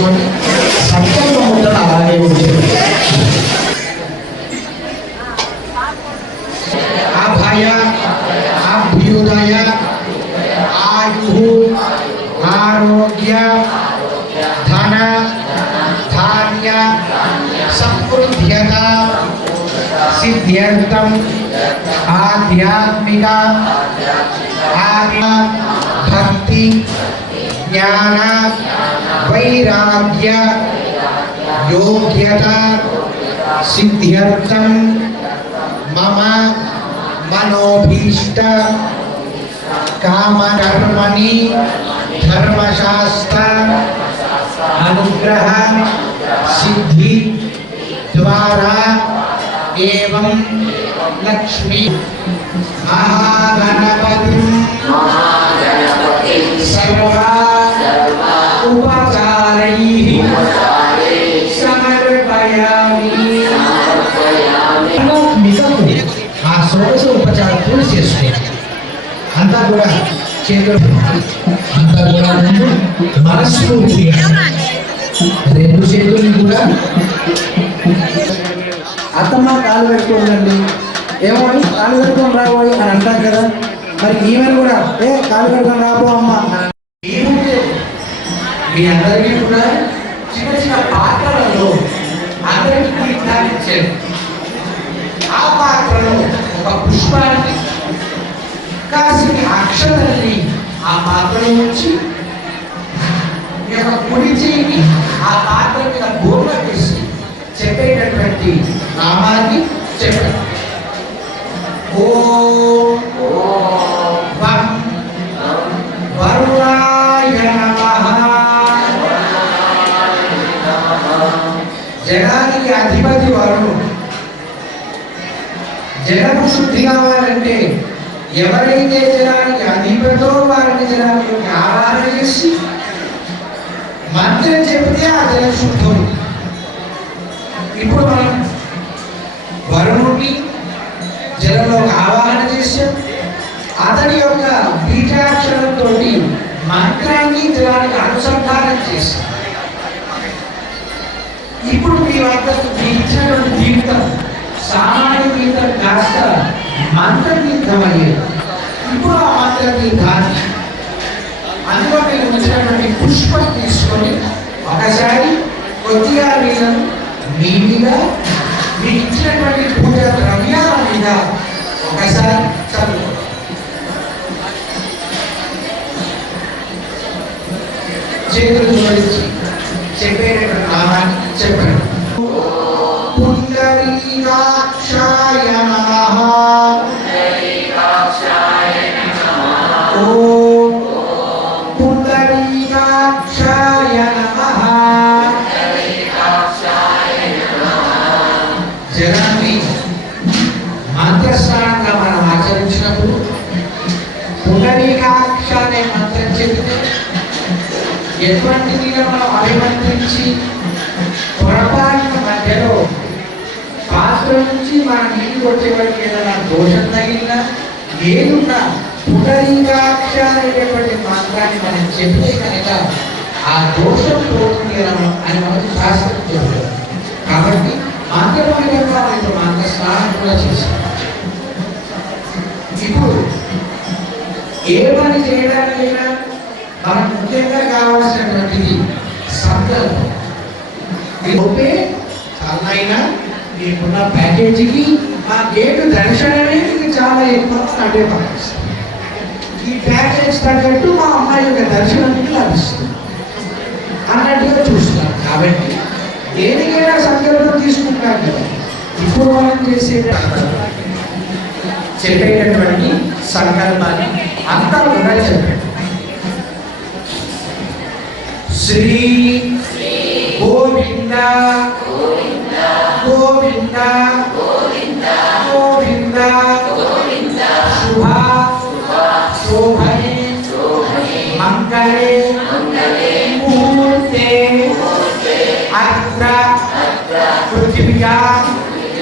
చేసుకొని సంకల్ప ముద్రను అలాగే ఉంచారు అభయ అభ్యుదయ ఆయు ఆరోగ్య ధన ధాన్య సమృద్ధ్యత సిద్ధ్యర్థం ఆధ్యాత్మిక ఆత్మ భక్తి జ్ఞాన వైరాగ్య యోగ్యత సిద్ధ్యర్థం మమ మనోభీష్ట కామకర్మణి ధర్మశాస్త్ర అనుగ్రహ సిద్ధి ద్వారా ఏవం లక్ష్మి మహాగణపతి సర్వా ఉపచారై సమర్పయామి. ఆ షోడశ ఉపచారం పూర్తి అంతా కూడా చేతులు అంతా కూడా మనస్ఫూర్తిగా రెండు చేతులు కూడా అత్తమ్మ కాలు పెట్టుకోండి ఏమో కాలు పెట్టుకొని రాబోయి అని అంటాం కదా. మరి ఈమెను కూడా ఏ కాలు పెట్టుకొని రాబో అమ్మ అని? మీ అందరికీ కూడా చిన్న చిన్న పాత్రలలో అందరికీ తీర్థాన్ని ఇచ్చారు. ఆ పాత్రలో ఒక పుష్పాన్ని కాసిన అక్షరాన్ని ఆ పాత్రలో ఉంచి ఈ యొక్క కుడి చేయిని ఆ పాత్ర మీద బోర్ల వేసి చెప్పేటటువంటి నామాన్ని చెప్పారు. ఓ అధిపతి వారు. జనము శుద్ధి కావాలంటే ఎవరైతే జనానికి అధిపతో వారిని జనానికి ఆరాధన చేసి మంత్రం చెప్తే ఆ జనం శుద్ధం. ఇప్పుడు మనం వరుణుడిని జనంలో ఆవాహన చేశాం. అతని యొక్క బీజాక్షరంతో మంత్రాన్ని జనానికి అనుసంధానం చేశాం ఇప్పుడు మీ వద్ద మీ ఇచ్చినటువంటి జీవితం సామాన్య జీవితం కాస్త మంత్ర ఇప్పుడు ఆ మంత్ర తీర్థాన్ని అందులో మీరు ఉంచినటువంటి పుష్పం తీసుకొని ఒకసారి కొద్దిగా మీద మీ మీద మీకు ఇచ్చినటువంటి పూజ ద్రవ్యాల మీద ఒకసారి చదువు చేతులు జోడించి చెప్పేటటువంటి నామాన్ని చెప్పండి. జనాన్ని మంత్రస్నానంగా మనం ఆచరించినప్పుడు పునరీకాక్ష అనే మంత్రం చెబితే ఎటువంటి నీళ్ళ మనం అభిమంత్రించి పొరపాటు మధ్యలో పాత్ర నుంచి మన నీళ్ళు వచ్చేవాడికి ఏదైనా దోషం తగిలినా ఏదున్నా పునరీకాక్ష అనేటటువంటి మంత్రాన్ని మనం చెప్తే కనుక ఆ దోషం పోతుంది అని అని మనకు శాస్త్రం చెప్తారు కాబట్టి మంత్రమైన స్నానం కూడా చేశాం ఇప్పుడు ఏ పని చేయడానికైనా మనకు ముఖ్యంగా కావాల్సినటువంటిది సంకల్పం లోపే చాలైనా మీకున్న ప్యాకేజీకి మా గేటు దర్శనం అనేది చాలా ఎక్కువ అంటే పనిస్తుంది ఈ ప్యాకేజ్ తగ్గట్టు మా అమ్మాయి యొక్క దర్శనానికి లభిస్తుంది. అన్నట్టుగా చూస్తాం కాబట్టి దేనికైనా సంకల్పం తీసుకుంటాం కదా. ఇప్పుడు మనం చేసే చెప్పేటటువంటి సంకల్పాన్ని అంతా కూడా చెప్పాడు. శ్రీ గోవింద గోవింద గోవింద శుభ శోభనే మంగళే ముహూర్తే అత్ర పృథివ్యా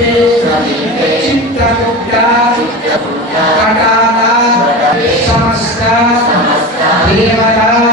समीपे चित्रकूटा कटाला समस्त देवता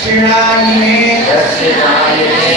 संवत्सरे दक्षिणायने